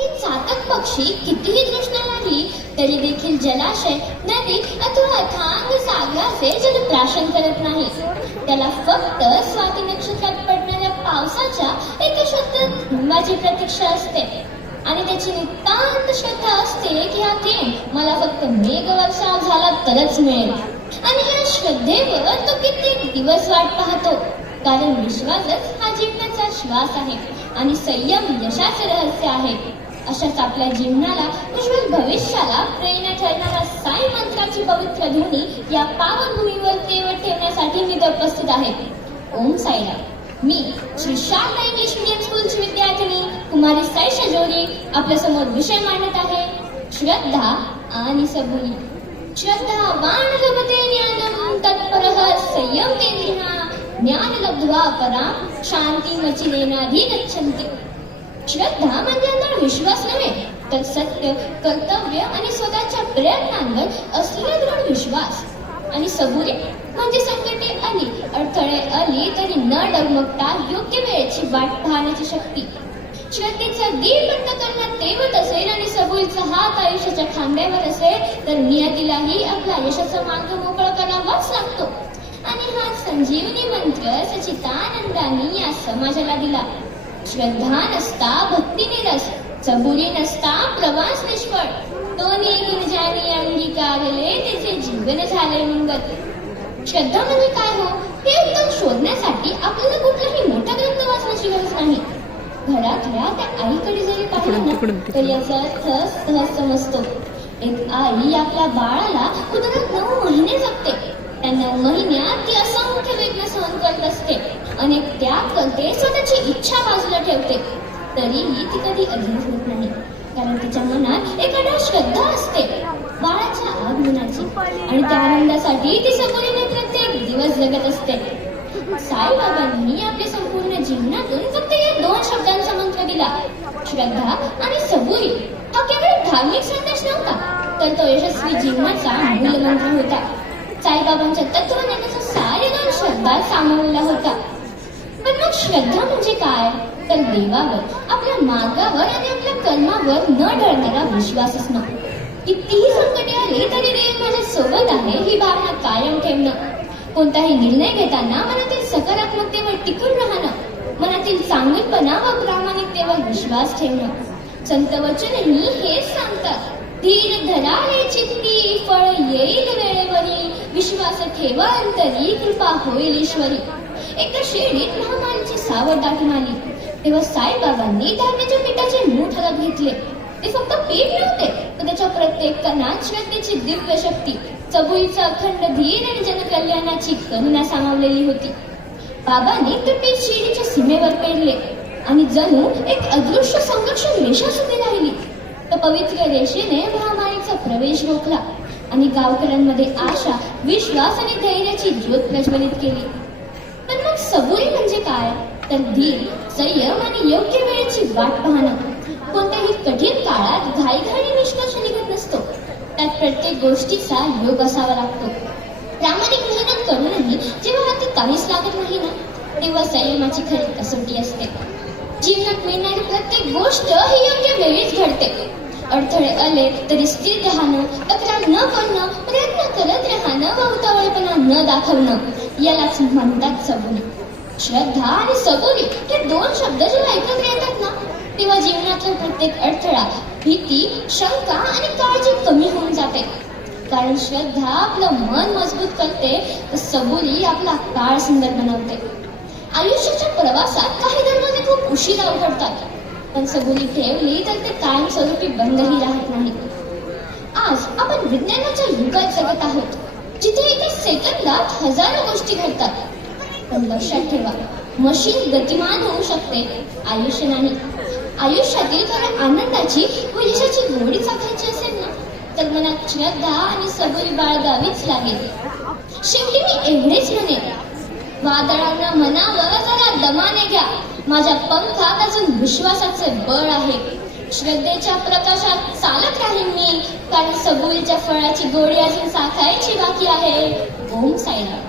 ही चातक पक्षी कितीही तृष्णा लागली तरी देखील जलाशय, नदी अथवा अथांग सागराचे जलप्राशन करत नाही. त्याला फक्त स्वाती नक्षत्रात पडणाऱ्या पावसाच्या एका शुद्ध थेंबाची प्रतीक्षा असते आणि त्याची नितांत श्रद्धा असते की हा थेंब मला फक्त मेघवर्षाव झाला तरच मिळेल. आणि या श्रद्धेवर तो कित्येक दिवस वाट पाहतो, कारण विश्वासच हा जीवनाचा श्वास आहे आणि संयम यशाचे रहस्य आहे. अशाच आपल्या जीवनाला, उज्ज्वल भविष्याला प्रेरणा ठरणारा साई मंत्राची पवित्र ध्वनी या पावनभूमीवर तेवत ठेवण्यासाठी मी उपस्थित आहे. ओम साईराम. मी श्री शारदा इंग्लिश मीडियम स्कूलची विद्यार्थिनी कुमारी साई शजोरी आपल्या समोर विषय मांडत आहे, श्रद्धा आणि सबुरी. श्रद्धावान लभते ज्ञानम तत्परः संयमेंद्रियः ज्ञान लब्ध्वा परां शांतिमचिरेनाधि गच्छन्ति. श्रद्धा म्हणजे अंधळ विश्वास नव्हे, तर सत्य, कर्तव्य आणि स्वतःच्या प्रयत्नांवर असलेला दृढ विश्वास. आणि सबुरी म्हणजे संकटे आली, अडथळे आली तरी न डगमगता योग्य वेळेची वाट पाहण्याची शक्ती. श्रद्धेचा दीप बंद करण्यात तेवत असेल आणि सबुरीचा हात आयुष्याच्या खांद्यावर असेल तर नियतीलाही आपला यशाचा मार्ग मोकळा करावाच लागतो. आणि हा संजीवनी मंत्र सचितानंदांनी या समाजाला दिला. श्रद्धा नसता भक्ती निरस, सबुरी नसता प्रवास निष्फळ. दोन्ही गुण ज्याने अंगीकारले त्याचे जीवन झाले मंगल. श्रद्धा म्हणजे काय हो, हे उत्तर शोधण्यासाठी आपल्याला कुठलाही मोठा ग्रंथ वाचण्याची गरज नाही. घरातल्या त्या आईकडे जरी पाहिलं ना तर याचा अर्थ सहज समजतो. एक आई आपल्या बाळाला उदरात 9 महिने जगते. त्या 9 महिन्यात ती असंख्य वेदना सहन करत असते, अनेक त्याग करते, स्वतःची इच्छा बाजूला ठेवते. तरीही ती कधी अधीर होत नाही, कारण तिच्या मनात एक अढळ श्रद्धा असते बाळाच्या आगमनाची, आणि त्या आनंदासाठी ती सबुरीने प्रत्येक दिवस जगत असते. साईबाबांनी आपल्या संपूर्ण जीवनातून फक्त या 2 शब्दांचा मंत्र दिला, श्रद्धा आणि सबुरी. हा केवळ धार्मिक संदेश नव्हता, तर तो यशस्वी जीवनाचा मूलमंत्र होता. साईबाबांच्या तत्वज्ञानाचा सारे 2 शब्दात सामावलेला होता. पण मग श्रद्धा म्हणजे काय, तर देवावर, आपल्या मार्गावर आणि आपल्या कर्मावर न ढळणारा विश्वास असणं. कितीही संकटे आली तरी देव माझ्या सोबत आहे ही भावना कायम ठेवणं. कोणताही निर्णय घेताना मनातील सकारात्मकतेवर टिकून राहणं, मनातील चांगलेपणा व प्रामाणिकतेवर विश्वास ठेवणं. संत वचनही हेच सांगतात, धीर धराले चित्ती फळ येईल वेळेवरी, विश्वास ठेवा अंतरी कृपा होईल ईश्वरी. एकदा शिर्डीत महामारीची सावट दाटून आली तेव्हा साईबाबांनी धान्याच्या पिठाचे मूठ हातात घेतले. ते फक्त पीठ नव्हते, तर त्याच्या प्रत्येक कणात श्रद्धेची दिव्य शक्ती, सबुरीचा अखंड धीर आणि जनकल्याणाची करुणा सामावलेली होती. बाबांनी ते पीठ शिर्डीच्या सीमेवर पेरले आणि जणू एक अदृश्य संरक्षण रेषा सुद्धा राहिली. तर पवित्र रेषेने महामारीचा प्रवेश रोखला आणि गावकऱ्यांमध्ये आशा, विश्वास आणि धैर्याची ज्योत प्रज्वलित केली. पण मग सबुरी म्हणजे काय, तर धीर, संयम आणि योग्य वेळेची वाट पाहणं. कोणत्याही कठीण काळात घाईघाईने निष्कर्ष निघत नसतो, त्यात प्रत्येक गोष्टीचा योग असावा लागतो. प्रामाणिक मेहनत करूनही जेव्हा हाती काहीच लागत नाही ना, तेव्हा संयमाची खरी कसोटी असते. जीवनात मिळणारी प्रत्येक गोष्ट ही योग्य वेळीच घडते. अडथळे आले तरी स्थिर राहणं, तक्रार न करणं, प्रयत्न करत राहणं व उतावळेपणा न दाखवणं, यालाच म्हणतात सबुरी. श्रद्धा आणि सबुरी हे 2 शब्द जेव्हा एकत्र येतात ना, तेव्हा जीवनातला प्रत्येक अडथळा, भीती, शंका आणि काळजी कमी होऊन जाते. कारण श्रद्धा आपलं मन मजबूत करते, तर सबुरी आपला काळ सुंदर बनवते. आयुष्याच्या प्रवासात काही दरवाजे खूप उशिरा उघडतात, पण सबुरी ठेवली तर ते कायमस्वरूपी बंदही राहत नाही. आज आपण विज्ञानाच्या युगात जगत आहोत, जिथे एका सेकंदात हजारो गोष्टी घडतात. पण लक्षात ठेवा, मशीन गतिमान होऊ शकते, आयुष्य नाही. आयुष्यातील खऱ्या आनंदाची व यशाची गोडी चाखायची असेल ना, तर मनात श्रद्धा आणि सबुरी बाळगावीच लागेल. शेवटी मी एवढेच म्हणेन, वादळांना मनावर जरा दमाने घ्या, माझ्या पंखात अजून विश्वासाचे बळ आहे. श्रद्धेच्या प्रकाशात चालत राहीन मी, कारण सबुरीच्या फळाची गोडी अजून चाखायची बाकी आहे. ओम साईराम.